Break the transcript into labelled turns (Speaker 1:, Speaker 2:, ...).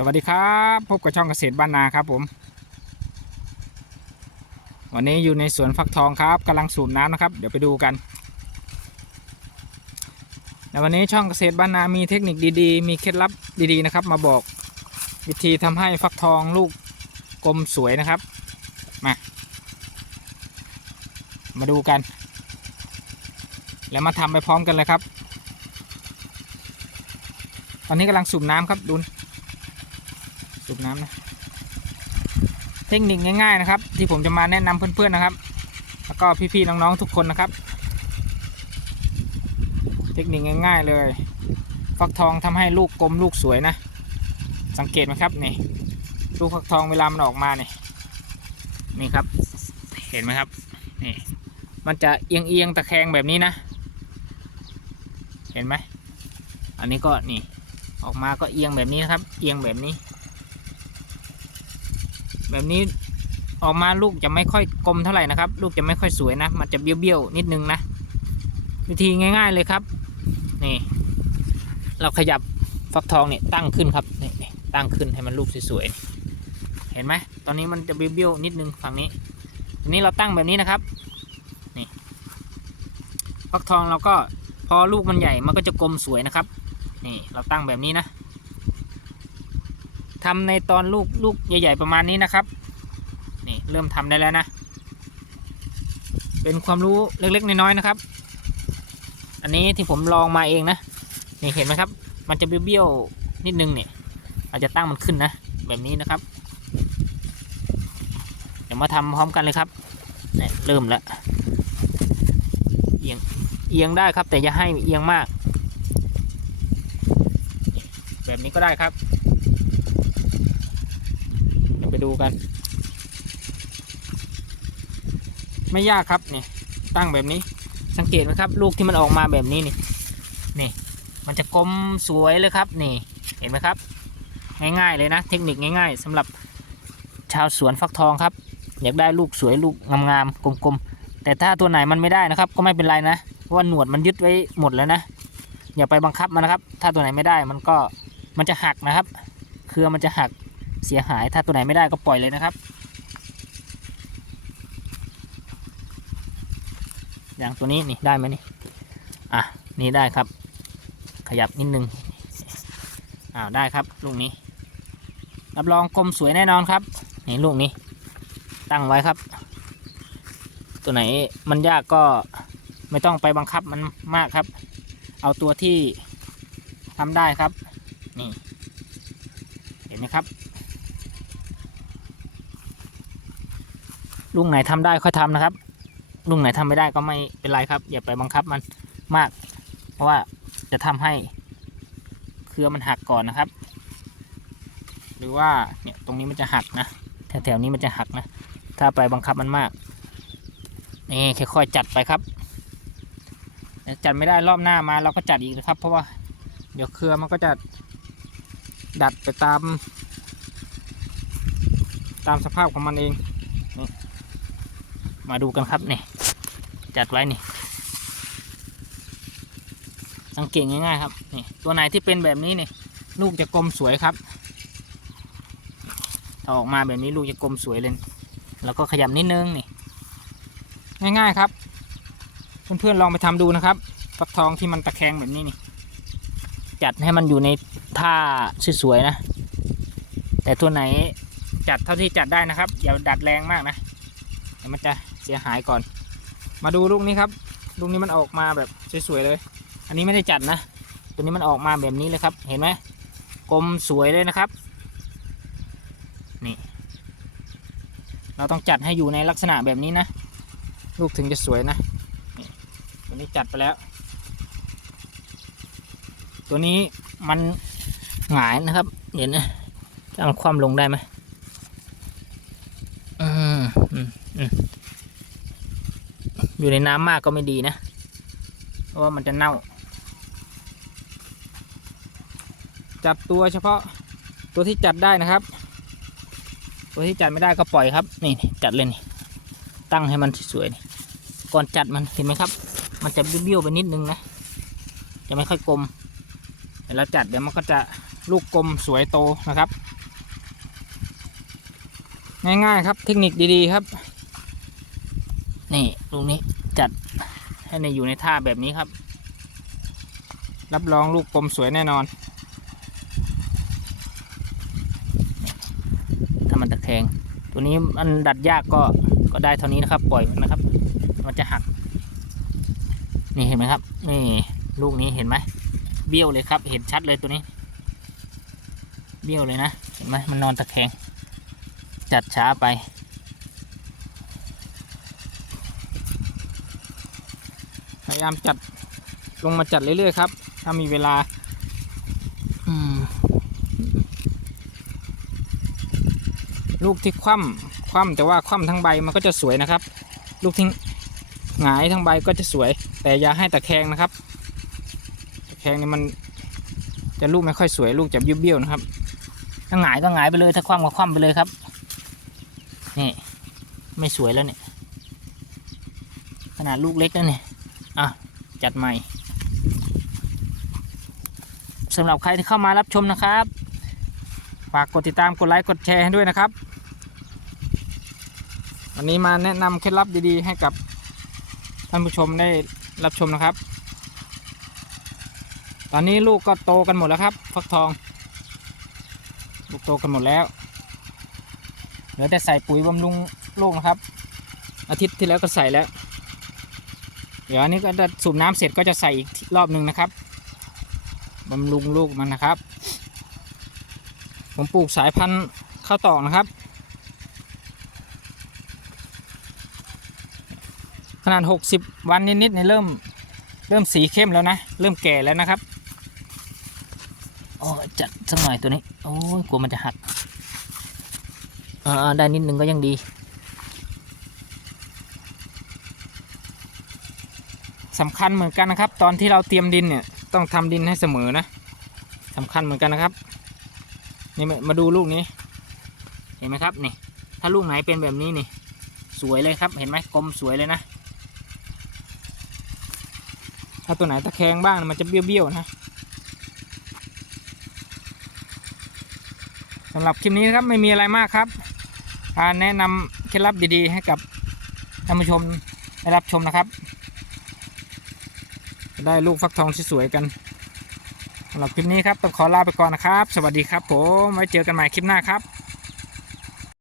Speaker 1: สวัสดีครับ พบกับช่องเกษตรบ้านนาครับผม วันนี้อยู่ในสวนฟักทองครับกำลังสูบน้ำนะครับ เดี๋ยวไปดูกันในวันนี้ช่องเกษตรบ้านนามีเทคนิคดีๆ มีเคล็ดลับดีๆนะครับ มาบอกวิธีทำให้ฟักทองลูกกลมสวยนะครับ มา มาดูกัน แล้วมาทำไปพร้อมกันเลยครับ ตอนนี้กำลังสูบน้ำครับดูนสู บน้ำนะเทคนิคง่ายๆนะครับ ที่ผมจะมาแนะนำเพื่อนๆนะครับ แล้วก็พี่ๆน้องๆทุกคนนะครับ เทคนิคง่ายๆเลยฟักทองทำให้ลูกกลมลูกสวยนะ สังเกตไหมครับนี่ลูกฟักทองเวลามันออกมาเนี่ยนี่ครับ เห็นไหมครับนี่มันจะเอียงๆตะแคงแบบนี้นะ เห็นไหมอันนี้ก็นี่ออกมาก็เอียงแบบนี้นะครับ เอียงแบบนี้ แบบนี้ออกมาลูกจะไม่ค่อยกลมเท่าไหร่นะครับ ลูกจะไม่ค่อยสวยนะ มันจะเบี้ยวๆนิดนึงนะ วิธีง่ายๆเลยครับ นี่ เราขยับฟักทองเนี่ยตั้งขึ้นครับนี่ตั้งขึ้นให้มันลูกสวยๆ เห็นไหมตอนนี้มันจะเบี้ยวๆนิดนึงฝั่งนี้ทีนี้เราตั้งแบบนี้นะครับ นี่ ฟักทองเราก็พอลูกมันใหญ่มันก็จะกลมสวยนะครับ นี่เราตั้งแบบนี้นะ ทำในตอนลูกลูกใหญ่ ๆ ประมาณนี้นะครับ นี่เริ่มทำได้แล้วนะ เป็นความรู้เล็กๆน้อยๆนะครับ อันนี้ที่ผมลองมาเองนะนี่เห็นไหมครับ มันจะเบี้ยวๆนิดนึงเนี่ยอาจจะตั้งมันขึ้นนะแบบนี้นะครับ เดี๋ยวมาทำพร้อมกันเลยครับเนี่ยเริ่มแล้วเอียงเอียงได้ครับแต่อย่าให้เอียงมาก แบบนี้ก็ได้ครับ ยวไปดูกัน ไม่ยากครับนี่ตั้งแบบนี้ สังเกตไหมครับ ลูกที่มันออกมาแบบนี้นี่นี่มันจะกลมสวยเลยครับนี่เห็นไหมครับ ง่ายๆเลยนะ เทคนิคง่าย ๆสำหรับชาวสวนฟักทองครับ อยากได้ลูกสวยลูกงามๆกลมๆแต่ถ้าตัวไหนมันไม่ได้นะครับ ก็ไม่เป็นไรนะเพราะว่าหนวดมันยึดไว้หมดแล้วนะอย่าไปบังคับมันนะครับ ถ้าตัวไหนไม่ได้มันก็มันจะหักนะครับ เครือมันจะหัก เสียหายถ้าตัวไหนไม่ได้ก็ปล่อยเลยนะครับ อย่างตัวนี้นี่ได้ไหมนี่อะนี่ได้ครับ ขยับนิดนึงอ้าวได้ครับลูกนี้ รับรองกลมสวยแน่นอนครับนี่ลูกนี้ ตั้งไว้ครับ ตัวไหนมันยากก็ไม่ต้องไปบังคับมันมากครับ เอาตัวที่ทำได้ครับ นี่ เห็นไหมครับ ลุงไหนทำได้ค่อยทำนะครับ ลุงไหนทำไม่ได้ก็ไม่เป็นไรครับ อย่าไปบังคับมันมาก เพราะว่าจะทำให้เครือมันหักก่อนนะครับ หรือว่าเนี่ยตรงนี้มันจะหักนะแถวๆนี้มันจะหักนะ ถ้าไปบังคับมันมากนี่ค่อยๆจัดไปครับจัดไม่ได้รอบหน้ามาเราก็จัดอีกนะครับ เพราะว่าเดี๋ยวเครือมันก็จะดัดไปตาม ตามสภาพของมันเองนี่ มาดูกันครับนี่จัดไว้นี่ สังเกตง่ายๆครับนี่ตัวไหนที่เป็นแบบนี้นี่ลูกจะกลมสวยครับถ้าออกมาแบบนี้ลูกจะกลมสวยเลยแล้วก็ขยับนิดนึงนี่ง่ายๆครับเพื่อนๆลองไปทำดูนะครับฟักทองที่มันตะแคงแบบนี้นี่ จัดให้มันอยู่ในท่าสวยๆนะ แต่ตัวไหนจัดเท่าที่จัดได้นะครับ อย่าดัดแรงมากนะเดี๋ยวมันจะ สียหายก่อน มาดูลูกนี้ครับลูกนี้มันออกมาแบบสวยๆเลย อันนี้ไม่ได้จัดนะ ตัวนี้มันออกมาแบบนี้เลยครับ เห็นไหมกลมสวยเลยนะครับ นี่ เราต้องจัดให้อยู่ในลักษณะแบบนี้นะ ลูกถึงจะสวยนะตัวนี้จัดไปแล้ว ตัวนี้มันหงายนะครับ เห็นนะจะเอาความลงได้ไหมอืมอืมอืม อยู่ในน้ำมากก็ไม่ดีนะ เพราะว่ามันจะเน่า จับตัวเฉพาะตัวที่จัดได้นะครับ ตัวที่จัดไม่ได้ก็ปล่อยครับ นี่จัดเลยนี่ตั้งให้มันสวยๆนี่ก่อนจัดมันเห็นไหมครับ มันจะเบี้ยวๆไปนิดนึงนะจะไม่ค่อยกลมเวลาจัดเดี๋ยวมันก็จะลูกกลมสวยโตนะครับ ง่ายๆครับเทคนิคดีๆครับ นี่ลูกนี้จัดให้ในอยู่ในท่าแบบนี้ครับ รับรองลูกกลมสวยแน่นอน ถ้ามันตะแคง ตัวนี้มันดัดยากก็ก็ได้เท่านี้นะครับ ปล่อยมันนะครับ มันจะหัก นี่เห็นไหมครับ นี่ลูกนี้เห็นไหมเบี้ยวเลยครับ เห็นชัดเลยตัวนี้ เบี้ยวเลยนะ เห็นไหมมันนอนตะแคง จัดช้าไป พยายามจัดลงมาจัดเรื่อยๆครับ ถ้ามีเวลาลูกที่คว่ำคว่ำแต่ว่าคว่ำทั้งใบมันก็จะสวยนะครับ ลูกที่หงายทั้งใบก็จะสวย แต่อย่าให้ตะแคงนะครับ ตะแคงนี่มันจะลูกไม่ค่อยสวยลูกจะเบี้ยวๆนะครับ ถ้าหงายก็หงายไปเลย ถ้าคว่ำก็คว่ำไปเลยครับ นี่ ไม่สวยแล้วเนี่ย ขนาดลูกเล็กแล้วเนี่ย อะ จัดใหม่สำหรับใครที่เข้ามารับชมนะครับ ฝากกดติดตามกดไลค์กดแชร์ให้ด้วยนะครับ วันนี้มาแนะนำเคล็ดลับดีๆ ให้กับท่านผู้ชมได้รับชมนะครับ ตอนนี้ลูกก็โตกันหมดแล้วครับ ฟักทอง ลูกโตกันหมดแล้ว เหลือแต่ใส่ปุ๋ยบำรุงลูกนะครับ อาทิตย์ที่แล้วก็ใส่แล้ว เดี๋ยวอันนี้ก็จะสูบน้ำเสร็จก็จะใส่อีกรอบหนึ่งนะครับบำรุงลูกมันนะครับ ผมปลูกสายพันธุ์ข้าวตอกนะครับ ขนาด 60 วันนิดๆเนี่ยเริ่มเริ่มสีเข้มแล้วนะ เริ่มแก่แล้วนะครับโอ้จัดสักหน่อยตัวนี้ โอ้ยกลัวมันจะหักอ่าได้นิดนึงก็ยังดี สำคัญเหมือนกันนะครับ ตอนที่เราเตรียมดินเนี่ยต้องทำดินให้เสมอนะสำคัญเหมือนกันนะครับ นี่มาดูลูกนี้ เห็นไหมครับนี่ ถ้าลูกไหนเป็นแบบนี้นี่ สวยเลยครับ เห็นไหมกลมสวยเลยนะ ถ้าตัวไหนตะแคงบ้างมันจะเบี้ยวๆนะสำหรับคลิปนี้นะครับไม่มีอะไรมากครับการแนะนำเคล็ดลับดีๆ ให้กับท่านผู้ชมได้รับชมนะครับ ได้ลูกฟักทองที่สวยกันสำหรับคลิปนี้ครับต้องขอลาไปก่อนนะครับ สวัสดีครับผมไว้เจอกันใหม่คลิปหน้าครับ